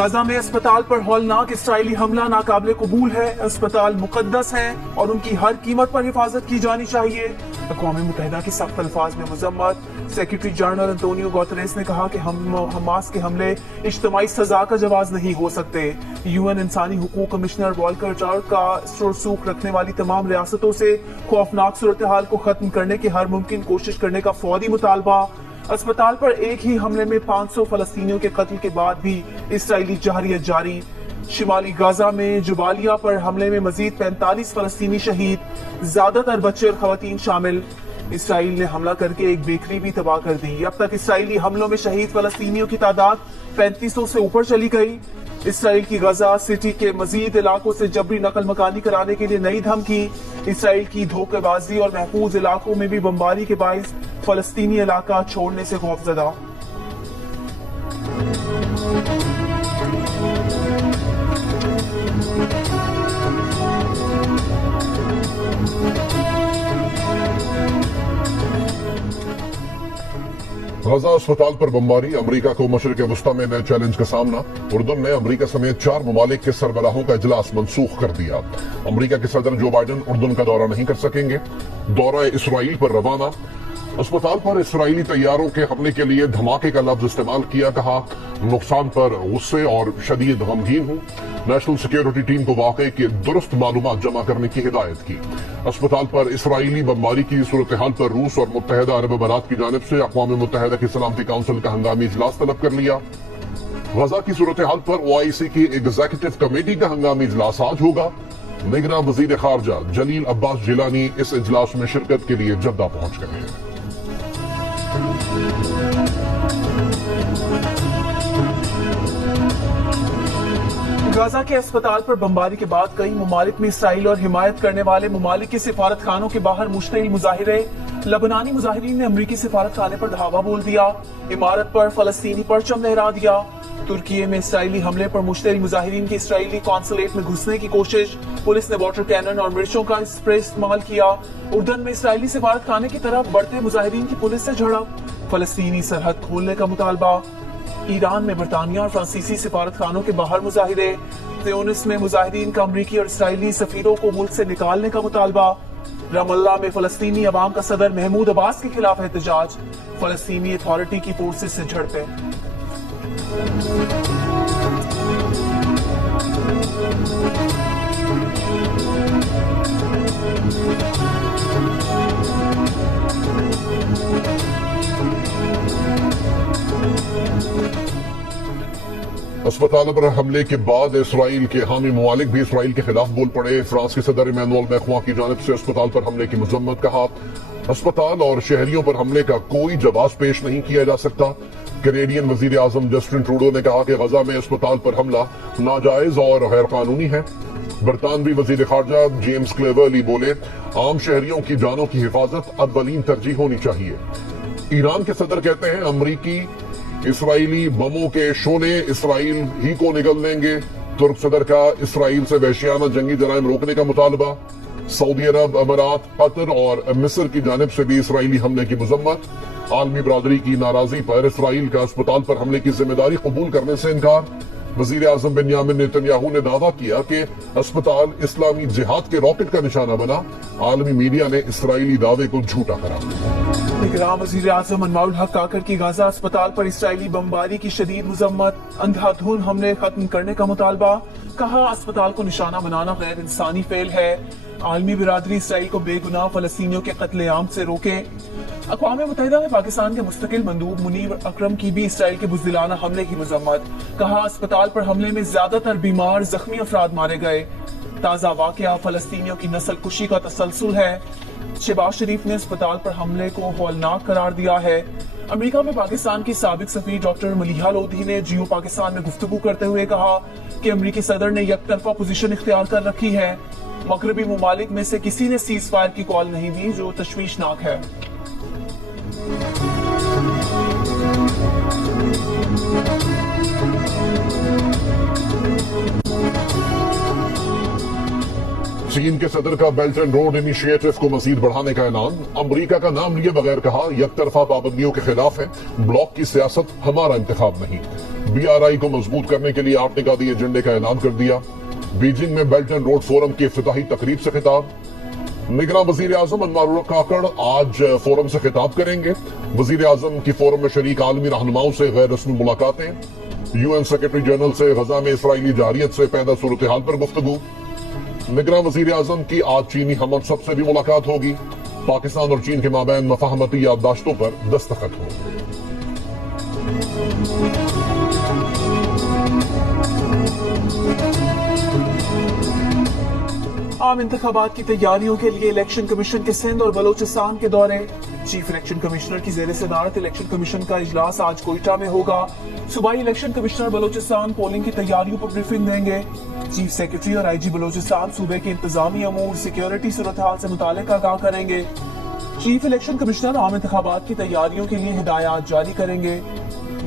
غزہ میں اسپتال پر ہولناک اسرائیلی حملہ ناقابل قبول ہے۔ اسپتال مقدس ہے اور ان کی ہر قیمت پر حفاظت کی جانی چاہیے۔ اقوام متحدہ کی سخت الفاظ میں مذمت۔ سیکرٹری جنرل انتونیو گوتریس نے کہا کہ حماس کے حملے اجتماعی سزا کا جواز نہیں ہو سکتے۔ یو این انسانی حقوق کمشنر والکر ٹرک کا رسوخ رکھنے والی تمام ریاستوں سے خوفناک صورتحال کو ختم کرنے کی ہر ممکن کوشش کرنے کا فوری مطالبہ۔ اسپتال پر ایک ہی حملے میں 500 فلسطینیوں کے قتل کے بعد بھی اسرائیلی جارحیت جاری۔ شمالی غزہ میں جبالیہ پر حملے میں مزید 45 فلسطینی شہید، زیادہ تر بچے اور خواتین شامل۔ اسرائیل نے حملہ کر کے ایک بیکری بھی تباہ کر دی۔ اب تک اسرائیلی حملوں میں شہید فلسطینیوں کی تعداد 3500 سے اوپر چلی گئی۔ اسرائیل کی غزہ سٹی کے مزید علاقوں سے جبری نقل مکانی کرانے کے لیے نئی دھمکی۔ اسرائیل کی دھوکہ بازی اور محفوظ علاقوں میں بھی بمباری کے باعث فلسطینی علاقہ چھوڑنے سے خوفزدہ۔ غزہ اسپتال پر بمباری، امریکہ کو مشرق وسطی میں نئے چیلنج کا سامنا۔ اردن نے امریکہ سمیت 4 ممالک کے سربراہوں کا اجلاس منسوخ کر دیا۔ امریکہ کے صدر جو بائیڈن اردن کا دورہ نہیں کر سکیں گے۔ دورہ اسرائیل پر روانہ۔ اسپتال پر اسرائیلی طیاروں کے حملے کے لیے دھماکے کا لفظ استعمال کیا، کہا نقصان پر غصے اور شدید غمگین ہوں۔ نیشنل سیکیورٹی ٹیم کو واقعے کی درست معلومات جمع کرنے کی ہدایت کی۔ اسپتال پر اسرائیلی بمباری کی صورتحال پر روس اور متحدہ عرب امارات کی جانب سے اقوام متحدہ کی سلامتی کونسل کا ہنگامی اجلاس طلب کر لیا۔ غزہ کی صورتحال پر OIC کی ایگزیکٹو کمیٹی کا ہنگامی اجلاس آج ہوگا۔ نگراں وزیر خارجہ جلیل عباس جیلانی اس اجلاس میں شرکت کے لیے جدہ پہنچ گئے ہیں۔ غزہ کے اسپتال پر بمباری کے بعد کئی ممالک میں اسرائیل اور حمایت کرنے والے ممالک کے سفارت خانوں کے باہر مشتعل مظاہرے۔ لبنانی مظاہرین نے امریکی سفارت خانے پر دھاوا بول دیا، عمارت پر فلسطینی پرچم لہرا دیا۔ ترکی میں اسرائیلی حملے پر مشتعل مظاہرین کی اسرائیلی قونصلیٹ میں گھسنے کی کوشش، پولیس نے واٹر کینن اور مرچوں کا اسپرے استعمال کیا۔ اردن میں اسرائیلی سفارت خانے کی طرف بڑھتے مظاہرین کی پولیس سے جھڑپ، فلسطینی سرحد کھولنے کا مطالبہ۔ ایران میں برطانیہ اور فرانسیسی سفارت خانوں کے باہر مظاہرے۔ تیونس میں مظاہرین کا امریکی اور اسرائیلی سفیروں کو ملک سے نکالنے کا مطالبہ۔ رام اللہ میں فلسطینی عوام کا صدر محمود عباس کے خلاف احتجاج، فلسطینی اتھارٹی کی فورسز سے جھڑپیں۔ اسپتال پر حملے کے بعد اسرائیل کے حامی ممالک بھی اسرائیل کے خلاف بول پڑے۔ فرانس کے صدر ایمانوئل میکروں کی جانب سے اسپتال پر حملے کی مذمت، کہا اسپتال اور شہریوں پر حملے کا کوئی جواز پیش نہیں کیا جا سکتا۔ کینیڈین وزیر اعظم جسٹن ٹروڈو نے کہا کہ غزہ میں اسپتال پر حملہ ناجائز اور غیر قانونی ہے۔ برطانوی وزیر خارجہ جیمز کلیورلی بولے عام شہریوں کی جانوں کی حفاظت اولین ترجیح ہونی چاہیے۔ ایران کے صدر کہتے ہیں امریکی اسرائیلی بموں کے شعلے اسرائیل ہی کو نگل دیں گے۔ ترک صدر کا اسرائیل سے وحشیانہ جنگی جرائم روکنے کا مطالبہ۔ سعودی عرب، امارات، قطر اور مصر کی جانب سے بھی اسرائیلی حملے کی مذمت۔ عالمی برادری کی ناراضی پر اسرائیل کا اسپتال پر حملے کی ذمہ داری قبول کرنے سے انکار۔ وزیر اعظم بنیامین نیتنیاہو نے دعویٰ کیا کہ اسپتال اسلامی جہاد کے راکٹ کا نشانہ بنا۔ عالمی میڈیا نے اسرائیلی دعوے کو جھوٹا قرار دیا۔ نگراں وزیر اعظم انواع الحق کاکر کی غزہ اسپتال پر اسرائیلی بمباری کی شدید مذمت، اندھا دھند حملے ختم کرنے کا مطالبہ، کہا اسپتال کو نشانہ بنانا غیر انسانی فعل ہے۔ عالمی برادری اسرائیل کو بے گناہ فلسطینیوں کے قتل عام سے روکے۔ اقوام متحدہ میں پاکستان کے مستقل مندوب منیر اکرم کی بھی اسرائیل کے بزدلانہ حملے کی مذمت، کہا اسپتال پر حملے میں زیادہ تر بیمار زخمی افراد مارے گئے۔ تازہ واقعہ فلسطینیوں کی نسل کشی کا تسلسل ہے۔ شہباز شریف نے اسپتال پر حملے کو ہولناک قرار دیا ہے۔ امریکہ میں پاکستان کی سابق سفیر ڈاکٹر ملیحہ لودھی نے جیو پاکستان میں گفتگو کرتے ہوئے کہا کہ امریکی صدر نے یک طرفہ پوزیشن اختیار کر رکھی ہے۔ مغربی ممالک میں سے کسی نے سیز فائر کی کال نہیں دی، جو تشویشناک ہے۔ چین کے صدر کا بیلٹ اینڈ روڈ انیشیٹو کو مزید بڑھانے کا اعلان. امریکہ کا نام لیے بغیر کہا یک طرفہ پابندیوں کے خلاف ہے, بلاک کی سیاست ہمارا انتخاب نہیں. BRI کو مضبوط کرنے کے لیے 8 نکاتی ایجنڈے کا اعلان کر دیا. بیجنگ میں بیلٹ اینڈ روڈ فورم کی افتتاحی تقریب سے خطاب. نگراں وزیر اعظم انوار الحق کاکڑ آج فورم سے خطاب کریں گے. وزیر اعظم کی فورم میں شریک عالمی رہنماؤں سے غیر رسمی ملاقاتیں. UN سیکرٹری جنرل سے غزہ میں اسرائیلی جارحیت سے پیدا صورتحال پر گفتگو. نگراں وزیر اعظم کی آج چینی ہم منصب سے بھی ملاقات ہوگی. پاکستان اور چین کے مابین مفاہمتی یادداشتوں پر دستخط ہوں. عام انتخابات کی تیاریوں کے لیے الیکشن کمیشن کے سندھ اور بلوچستان کے دورے. چیف الیکشن کمشنر کی زیر صدارت الیکشن کمیشن کا اجلاس آج کوئٹہ میں ہوگا. صوبائی الیکشن کمشنر بلوچستان پولنگ کی تیاریوں پر بریفنگ دیں گے. چیف سیکرٹری اور IG بلوچستان صوبے کے انتظامی امور سیکیورٹی صورتحال سے متعلق آگاہ کریں گے. چیف الیکشن کمشنر عام انتخابات کی تیاریوں کے لیے ہدایات جاری کریں گے.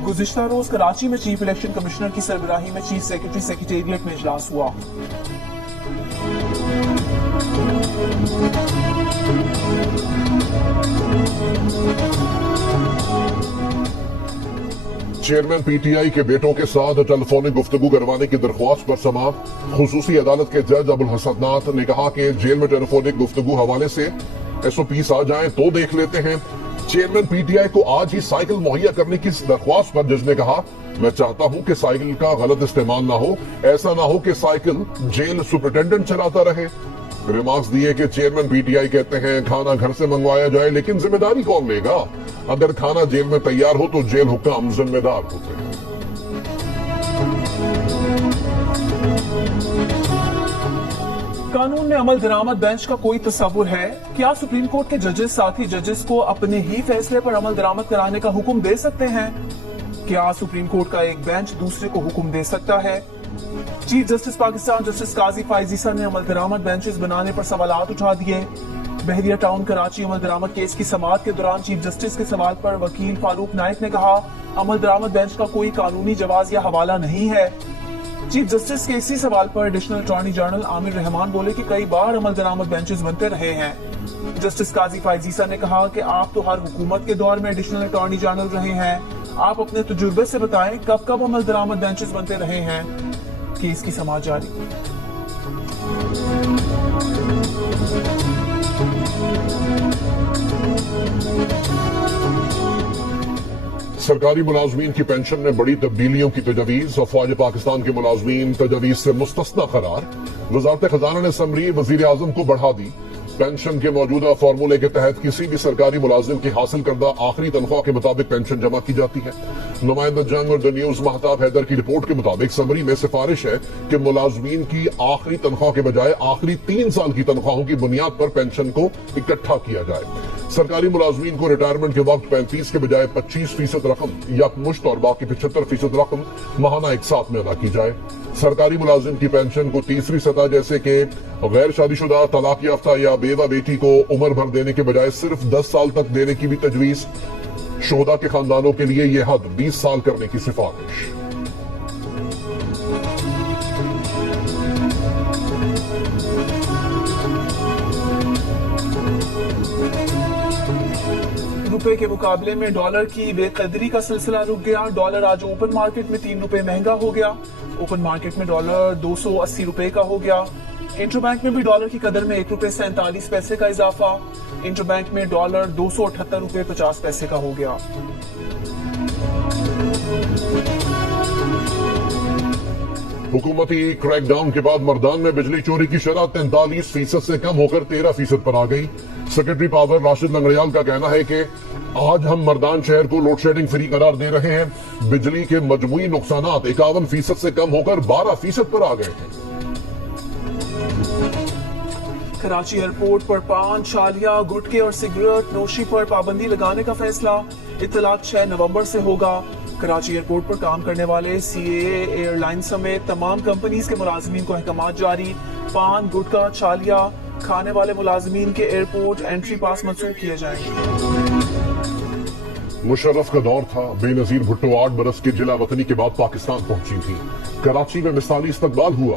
گزشتہ روز کراچی میں چیف الیکشن کمشنر کی سربراہی میں چیف سیکرٹری سیکریٹریٹ میں اجلاس ہوا. چیئرمین PTI کے بیٹوں کے ساتھ ٹیلیفونک گفتگو کروانے کی درخواست پر سماعت. خصوصی عدالت کے جج ابوالحسنات نے کہا کہ جیل میں ٹیلیفونک گفتگو حوالے سے SOPs آ جائیں تو دیکھ لیتے ہیں. چیئرمین PTI کو آج ہی سائیکل مہیا کرنے کی درخواست پر جج نے کہا میں چاہتا ہوں کہ سائیکل کا غلط استعمال نہ ہو, ایسا نہ ہو کہ سائیکل جیل سپرنٹینڈنٹ چلاتا رہے. ریمارکس دیے کہ چیئرمین PTI کہتے ہیں کھانا گھر سے منگوایا جائے لیکن ذمہ داری کون لے گا؟ اگر کھانا جیل میں تیار ہو تو جیل حکام ذمہ دار ہوتے ہیں. قانون میں عمل درآمد بینچ کا کوئی تصور ہے؟ کیا سپریم کورٹ کے ججز ساتھی ججز کو اپنے ہی فیصلے پر عمل درآمد کرانے کا حکم دے سکتے ہیں؟ کیا سپریم کورٹ کا ایک بینچ دوسرے کو حکم دے سکتا ہے؟ چیف جسٹس پاکستان جسٹس قاضی فائز عیسیٰ نے عمل درآمد بینچز بنانے پر سوالات اٹھا دیے. بحریہ ٹاؤن کراچی عمل درآمد کیس کی سماعت کے دوران چیف جسٹس کے سوال پر وکیل فاروق نائک نے کہا عمل درآمد بینچ کا کوئی قانونی جواز یا حوالہ نہیں ہے. چیف جسٹس کے اسی سوال پر ایڈیشنل اٹارنی جنرل عامر رحمان بولے کہ کئی بار عمل درآمد بینچز بنتے رہے ہیں. جسٹس قاضی فائز عیسیٰ نے کہا کہ آپ تو ہر حکومت کے دور میں ایڈیشنل اٹارنی جنرل رہے ہیں, آپ اپنے تجربے سے بتائیں کب کب عمل درآمد بینچز بنتے رہے ہیں. کیس کی سماعت جاری. سرکاری ملازمین کی پینشن میں بڑی تبدیلیوں کی تجویز. افواج پاکستان کے ملازمین تجویز سے مستثنی قرار. وزارت خزانہ نے سمری وزیر اعظم کو بڑھا دی. پینشن کے موجودہ فارمولے کے تحت کسی بھی سرکاری ملازم کی حاصل کردہ آخری تنخواہ کے مطابق پینشن جمع کی جاتی ہے. نمائندہ جنگ اور دی نیوز مہتاب حیدر کی رپورٹ کے مطابق سمری میں سفارش ہے کہ ملازمین کی آخری تنخواہ کے بجائے آخری 3 سال کی تنخواہوں کی بنیاد پر پینشن کو اکٹھا کیا جائے. سرکاری ملازمین کو ریٹائرمنٹ کے وقت 35 کے بجائے 25% رقم یکمشت اور باقی 75% رقم ماہانہ ایک ساتھ میں ادا کی جائے. سرکاری ملازم کی پینشن کو تیسری سطح جیسے کہ غیر شادی شدہ, طلاق یافتہ یا بیوہ بیٹی کو عمر بھر دینے کے بجائے صرف 10 سال تک دینے کی بھی تجویز. شہداء کے خاندانوں کے لیے یہ حد 20 سال کرنے کی سفارش. روپے کے مقابلے میں ڈالر کی بے قدری کا سلسلہ رک گیا. ڈالر آج اوپن مارکیٹ میں 3 روپے مہنگا ہو گیا. اوپن مارکیٹ میں ڈالر 280 روپے کا ہو گیا. انٹر بینک میں بھی ڈالر کی قدر میں 1 روپے 47 پیسے کا اضافہ. انٹر بینک میں ڈالر 278 روپے 50 پیسے کا ہو گیا. حکومتی کریک ڈاؤن کے بعد مردان میں بجلی چوری کی شرح 43% سے کم ہو کر 13% پر آ گئی. سیکرٹری پاور راشد لنگڑیال کا کہنا ہے کہ آج ہم مردان شہر کو لوڈ شیڈنگ فری قرار دے رہے ہیں. بجلی کے مجموعی نقصانات 51% سے کم ہو کر 12% پر آ گئے ہیں. کراچی ایئرپورٹ پر پان, چھالیاں, گٹکے اور سگریٹ نوشی پر پابندی لگانے کا فیصلہ. اطلاق 6 نومبر سے ہوگا. کراچی ایئرپورٹ پر کام کرنے والے CAA ایئر لائن سمیت تمام کمپنیز کے ملازمین کو احکامات جاری. پان, گٹکا, چھالیاں کھانے والے ملازمین کے ایئرپورٹ انٹری پاس منسوخ کیے جائیں گے. مشرف کا دور تھا. بے نظیر بھٹو 8 برس کے جلا وطنی کے بعد پاکستان پہنچی تھی. کراچی میں مثالی استقبال ہوا.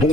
2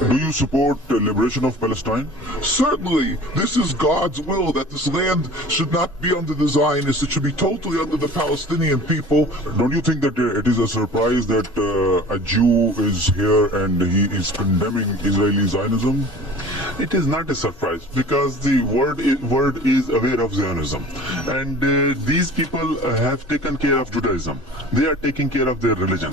Do you support the liberation of Palestine? Certainly, this is God's will that this land should not be under the Zionists. It should be totally under the Palestinian people. Don't you think that it is a surprise that a Jew is here and he is condemning Israeli Zionism? It is not a surprise because the world is aware of Zionism, and these people have taken care of Judaism. They are taking care of their religion.